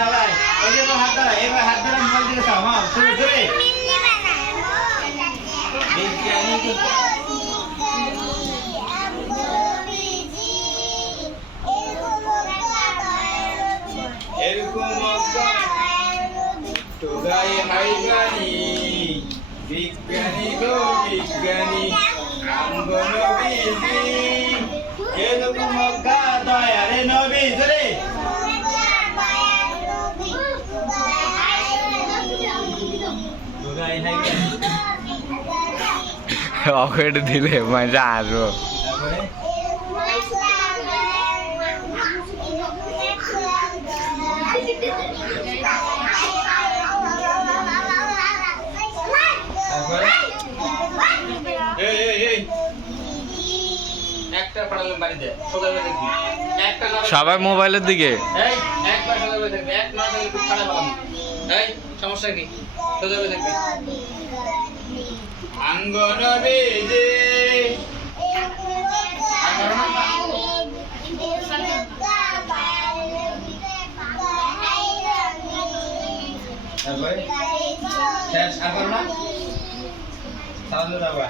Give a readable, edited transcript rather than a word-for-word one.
সবাই এই যে হাত ধরা এবার হাত ধরা মোবাইল দিকে চাও হ্যাঁ শুরু করে বিজ্ঞানী এরকম তোগাই হাইগানি বিজ্ঞানী গো বিজ্ঞানী আঙ্গন বিজি এরকম দয়ারে নবী ধরে তোগাই হাইগানি অকেট দিলে মজা আসবো একটা পড়ালাম বাড়িতে সোজা হয়ে দেখবি একটা সবাই মোবাইলের দিকে এই একবার সোজা হয়ে দেখবি এক না দেখবি খারাপ হবে এই সমস্যা কি সোজা হয়ে দেখবি আঙ্গন বেজে শেষ আর না তাহলে যাবা